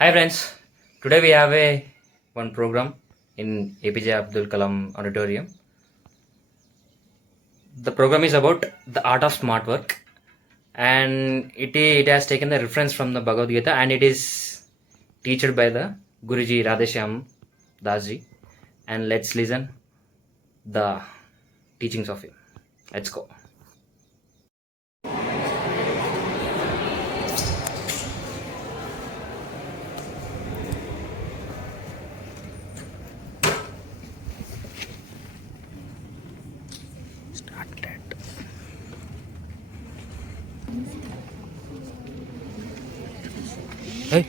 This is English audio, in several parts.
Hi friends, today we have a one program in APJ Abdul Kalam Auditorium. The program is about the art of smart work, and it has taken the reference from the Bhagavad Gita, and it is taught by the Guruji Radheshyam Dasji. And let's listen the teachings of him. Let's go. Hey,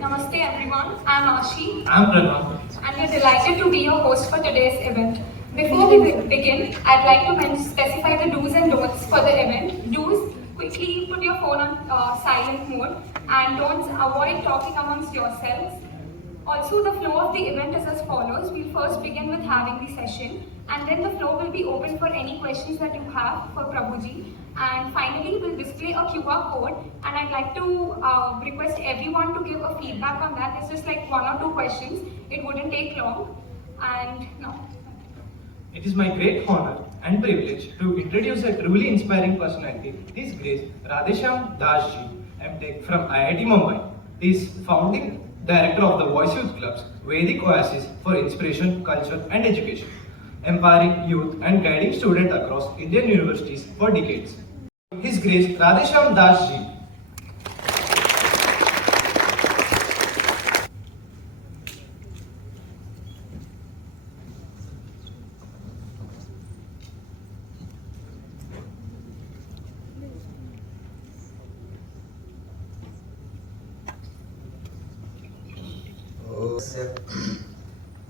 Namaste everyone, I'm Ashi I'm Pranav. and we're delighted to be your host for today's event. Before we begin, I'd like to specify the do's and don'ts for the event. Do's, quickly put your phone on silent mode, and don'ts, avoid talking amongst yourselves. Also, the flow of the event is as follows. We'll first begin with having the session, and then the floor will be open for any questions that you have for Prabhuji. And finally, we'll display a QR code, and I'd like to request everyone to give a feedback on that. It's just like one or two questions. It wouldn't take long. And now, It is my great honor and privilege to introduce a truly inspiring personality, His Grace Radheshyam Dasji, MTech from IIT Mumbai. He is founding director of the Voice Youth Club's Vedic Oasis for Inspiration, Culture and Education, empowering youth and guiding students across Indian universities for decades. His Grace Radheshyam Dasji.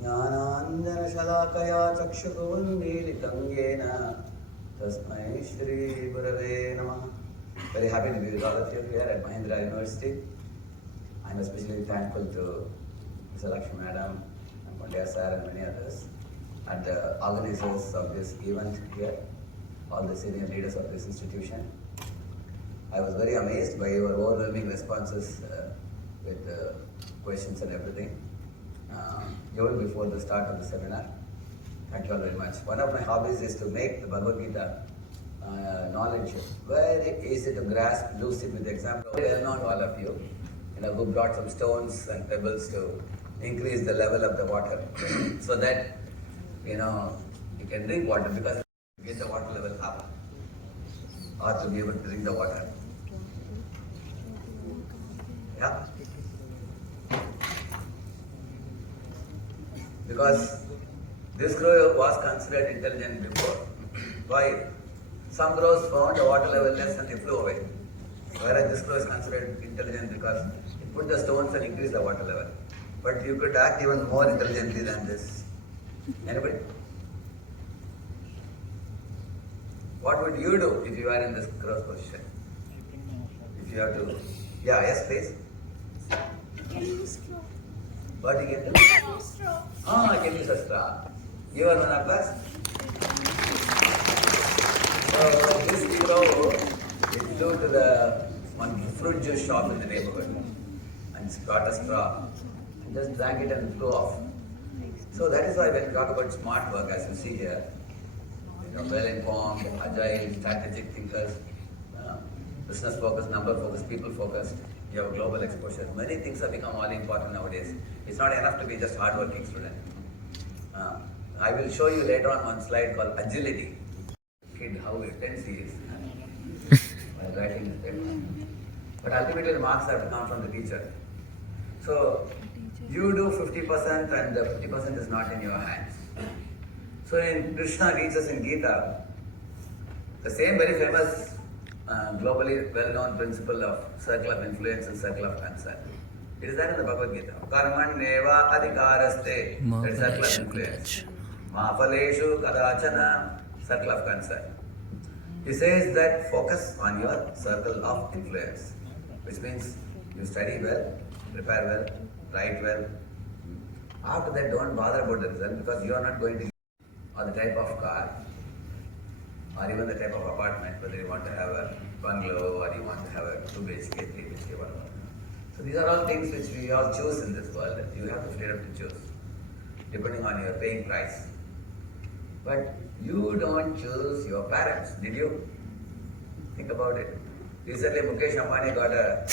ज्ञानाञ्जनशलाकया चक्षुरुन्मीलितं येन तस्मै श्रीगुरवे नमः. Very happy to be with all of you here at Mahindra University. I'm especially thankful to Mr. Lakshmi Madam and Pandya Sir and many others and the organizers of this event here, all the senior leaders of this institution. I was very amazed by your overwhelming responses with questions and everything. Even before the start of the seminar. Thank you all very much. One of my hobbies is to make the Bhagavad Gita knowledge very easy to grasp, lucid with example. Well known to all of you, who brought some stones and pebbles to increase the level of the water so that, you can drink water because get the water level up or to be able to drink the water. Yeah? Because this crow was considered intelligent before. Why? Some crows found the water level less and they flew away. Whereas this crow is considered intelligent because it put the stones and increased the water level. But you could act even more intelligently than this. Anybody? What would you do if you are in this crow's position? If you have to... Yeah, yes please. What do you get? straw. I can use a straw. You are one of us? So this crow, it flew to the one fruit juice shop in the neighborhood and got a straw and just drank it and flew off. So that is why when we talk about smart work, as you see here, well-informed, agile, strategic thinkers, business focused, number focused, people focused, you have global exposure. Many things have become all important nowadays. It's not enough to be just hardworking student. I will show you later on one slide called agility. Kid, how intense he is while writing this paper. But ultimately the marks have to come from the teacher. So you do 50% and the 50% is not in your hands. So in Krishna teaches in Gita, the same very famous globally well-known principle of circle of influence and circle of concern. It is there in the Bhagavad Gita. Karman neva adhikaraste, that is circle of influence. Ma phaleshu kadachana, circle of concern. He says that focus on your circle of influence, which means you study well, prepare well, write well. After that, don't bother about the result because you are not going to or the type of car. or even the type of apartment, whether you want to have a bungalow or you want to have a 2 BHK, 3 BHK, whatever. So these are all things which we all choose in this world. You have the freedom to choose, depending on your paying price. But you don't choose your parents, did you? Think about it. Recently, Mukesh Ambani got a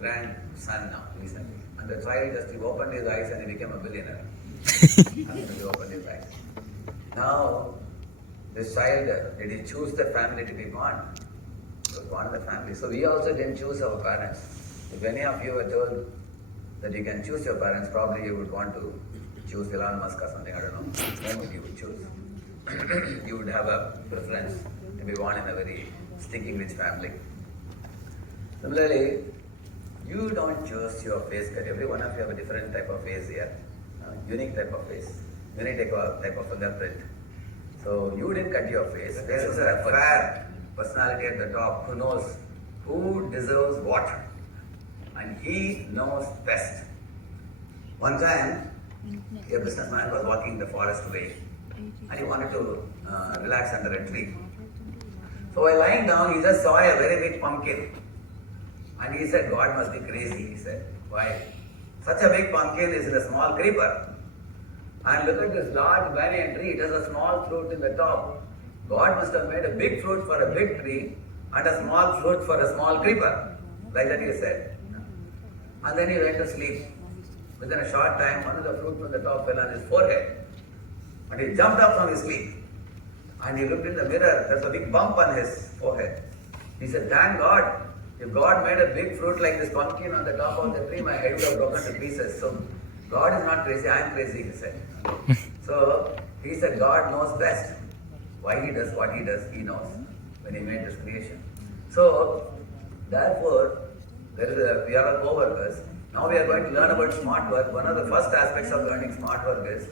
grandson now, recently. And the child just he opened his eyes and he became a billionaire. After he opened his eyes. Now, this child, did he choose the family to be born? He was born in the family. So we also didn't choose our parents. If any of you were told that you can choose your parents, probably you would want to choose Elon Musk or something, I don't know. Whom would you would choose? You would have a preference to be born in a very sticky rich family. Similarly, you don't choose your face cut. Every one of you have a different type of face here. Unique type of face. Unique type of fingerprint. So you didn't cut your face. This is a fair personality at the top who knows who deserves what. And he knows best. One time, a businessman was walking the forest way and he wanted to relax under a tree. So while lying down, he just saw a very big pumpkin. And he said, God must be crazy. He said, why? Such a big pumpkin is in a small creeper. And look at this large banyan tree. It has a small fruit in the top. God must have made a big fruit for a big tree and a small fruit for a small creeper. Like that he said. And then he went to sleep. Within a short time, one of the fruit from the top fell on his forehead. And he jumped up from his sleep. And he looked in the mirror. There's a big bump on his forehead. He said, thank God. If God made a big fruit like this pumpkin on the top of the tree, my head would have broken to pieces. So God is not crazy, I am crazy, he said. So he said God knows best. Why he does what he does, he knows when he made this creation. So therefore, we are all co-workers. Now we are going to learn about smart work. One of the first aspects of learning smart work is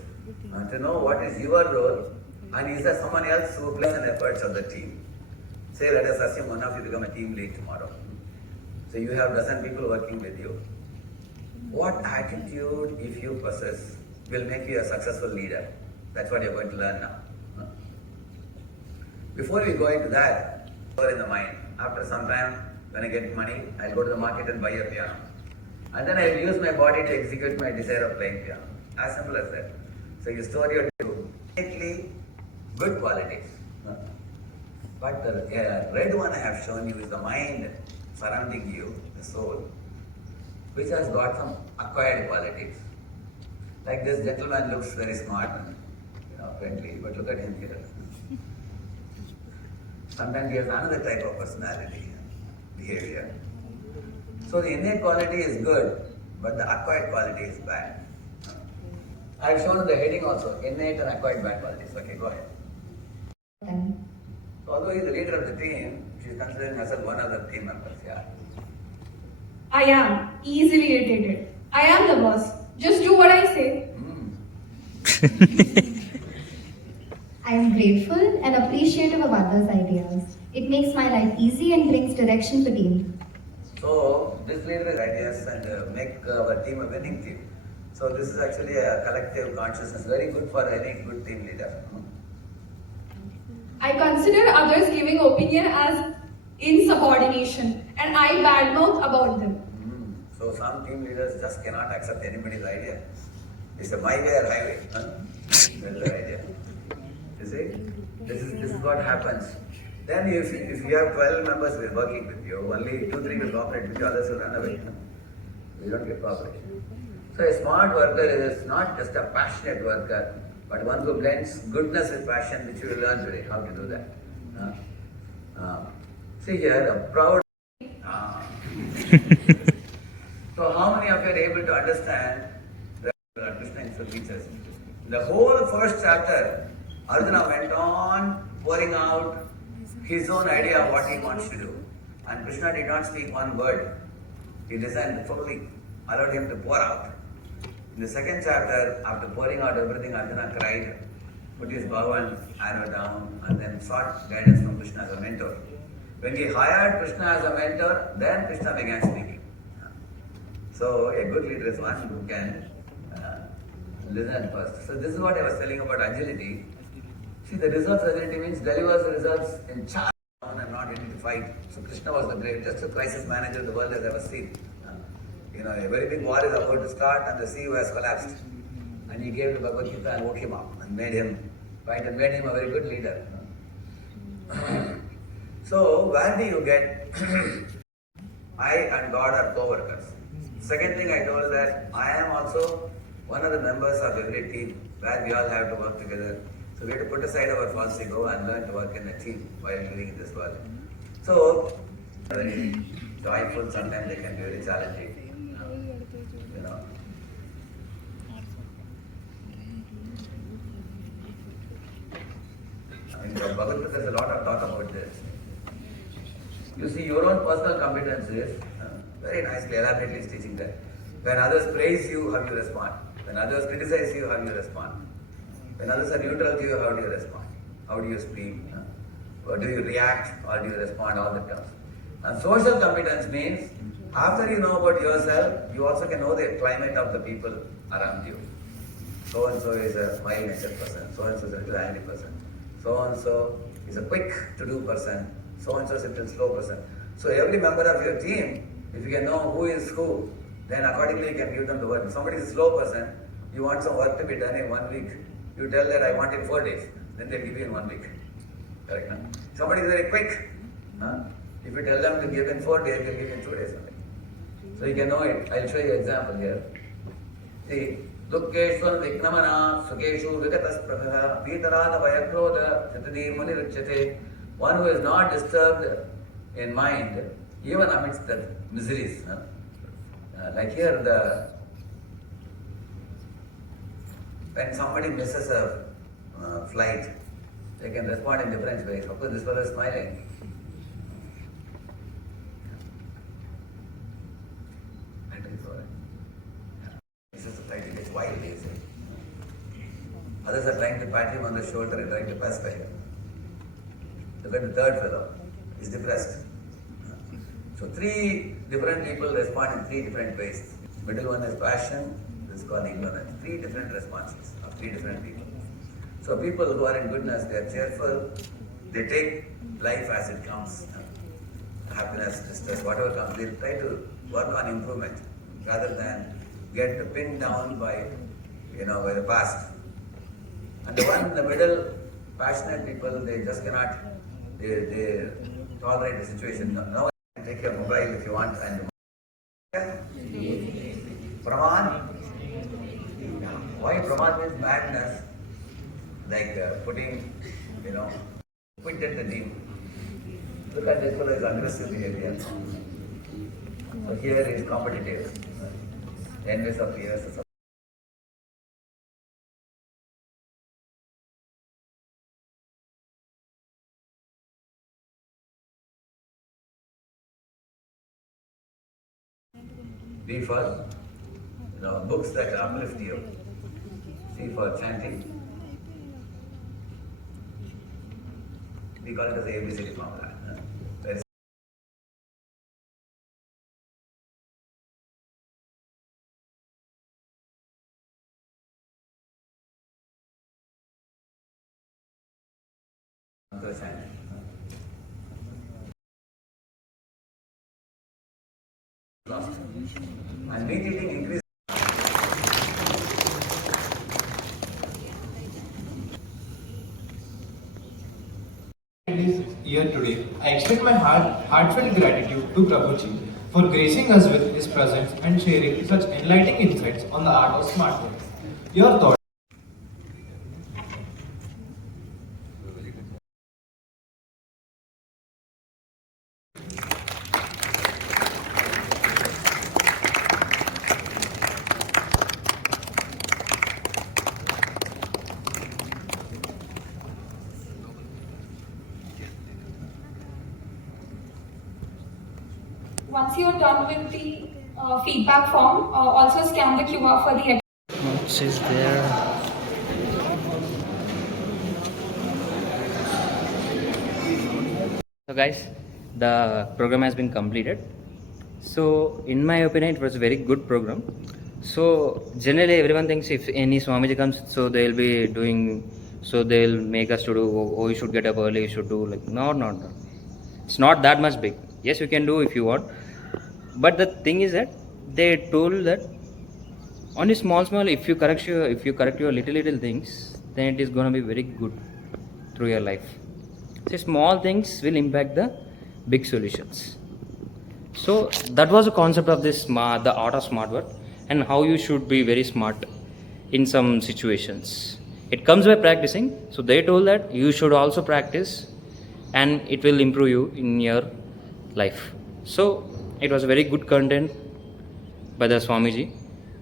to know what is your role and is there someone else who plays an efforts of the team. Say let us assume one of you become a team lead tomorrow. So you have dozen people working with you. What attitude, if you possess, will make you a successful leader? That's what you're going to learn now. Before we go into that, in the mind, after some time, when I get money, I'll go to the market and buy a piano. And then I'll use my body to execute my desire of playing piano. As simple as that. So you store your uniquely good qualities. But the red one I have shown you is the mind surrounding you, the soul, which has got some acquired qualities. Like this gentleman looks very smart and friendly, but look at him here. Sometimes he has another type of personality, behavior. So the innate quality is good, but the acquired quality is bad. I have shown in the heading also, innate and acquired bad qualities. Okay, go ahead. So although he is the leader of the team, she is considering herself one of the team members. Yeah. I am easily irritated. I am the boss. Just do what I say. I am grateful and appreciative of others' ideas. It makes my life easy and brings direction to team. So this leader has ideas and make our team a winning team. So this is actually a collective consciousness, very good for any good team leader. I consider others giving opinion as insubordination and I badmouth about them. So some team leaders just cannot accept anybody's idea. It's a my way or highway. That's the idea. You see? This is what happens. Then if you have 12 members who are working with you, only 2-3 will cooperate with you, others will run away. You don't get cooperation. So a smart worker is not just a passionate worker, but one who blends goodness with passion, which you will learn today, how to do that. See here, a proud... So how many of you are able to understand the Krishna Institute teaches? The whole first chapter, Arjuna went on pouring out his own idea of what he wants to do. And Krishna did not speak one word. He listened fully, allowed him to pour out. In the second chapter, after pouring out everything, Arjuna cried, put his bow and arrow down, and then sought guidance from Krishna as a mentor. When he hired Krishna as a mentor, then Krishna began speaking. So a good leader is one who can listen first. So this is what I was telling about agility. See, the results reality means delivers the results in charge and not ready to fight. So Krishna was the greatest crisis manager the world has ever seen. A very big war is about to start and the CEO has collapsed. And he gave to Bhagavad Gita and woke him up and made him fight and made him a very good leader. So, where do you get I and God are co-workers? Second thing I told that I am also one of the members of every team where we all have to work together. So we have to put aside our false ego and learn to work in a team while living in this world. So, very joyful, sometimes they can be very challenging. You know. In the Bhagavad Gita, there's a lot of talk about this. You see, your own personal competences, very nicely, elaborately is teaching that. When others praise you, how do you respond? When others criticize you, how do you respond? When others are neutral to you, how do you respond? How do you speak? Or do you react or do you respond? All the terms. And social competence means after you know about yourself, you also can know the climate of the people around you. So and so is a mild-natured person. So and so is a little angry person. So and so is a quick to-do person. So and so is a little slow person. So every member of your team, if you can know who is who, then accordingly you can give them the work. If somebody is a slow person, you want some work to be done in 1 week. You tell that I want it in 4 days, then they'll give you in 1 week. Correct? Huh? Somebody is very quick. If you tell them to give in 4 days, they'll give you in 2 days only. So you can know it. I'll show you an example here. See, Dukkeshwar Viknamana Sukeshu Vikatas Prabha Vitarada Vayakroda Chitadi Muni Ruchate. One who is not disturbed in mind, even amidst the miseries. Like here, when somebody misses a flight, they can respond in different ways. Of course, this fellow is smiling. Misses the flight, he gets wild, they say. Others are trying to pat him on the shoulder and trying to pacify him. Look at the third fellow, he's depressed. So 3 different people respond in 3 different ways. Middle one is passion, this is called ignorance. 3 different responses of 3 different people. So people who are in goodness, they are cheerful, they take life as it comes. Happiness, distress, whatever comes, they try to work on improvement rather than get pinned down by the past. And the one in the middle, passionate people, they just cannot, they tolerate the situation. Now take your mobile if you want and Praman. Why Praman means madness? Like putting, quit at the team. Look at this fellow is aggressive behavior. So here is competitive. Envious of peers. B for books that uplift you. C for chanting. We call it as ABCD formula. Very chanting. Lost. And meat eating increases. This year today, I extend my heartfelt gratitude to Prabhuji for gracing us with his presence and sharing such enlightening insights on the art of smart work. Your thoughts? Once you're done with the feedback form, also scan the QR for the Notes is there. So guys, the program has been completed. So in my opinion, it was a very good program. So generally everyone thinks if any Swamiji comes, so they'll be doing So they'll make us to do, oh, you should get up early, you should do like, no, no. It's not that much big. Yes, you can do if you want. But the thing is that they told that on a small, if you correct your little things, then it is gonna be very good through your life. So small things will impact the big solutions. So that was the concept of this the art of smart work, and how you should be very smart in some situations. It comes by practicing. So they told that you should also practice, and it will improve you in your life. So it was very good content by the Swamiji,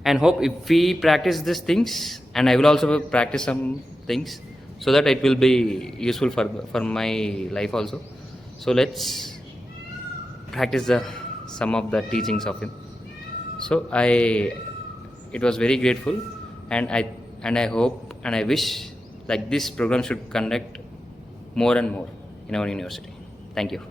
and hope if we practice these things, and I will also practice some things, so that it will be useful for my life also. So let's practice some of the teachings of him. So it was very grateful, and I hope and I wish like this program should conduct more and more in our university. Thank you.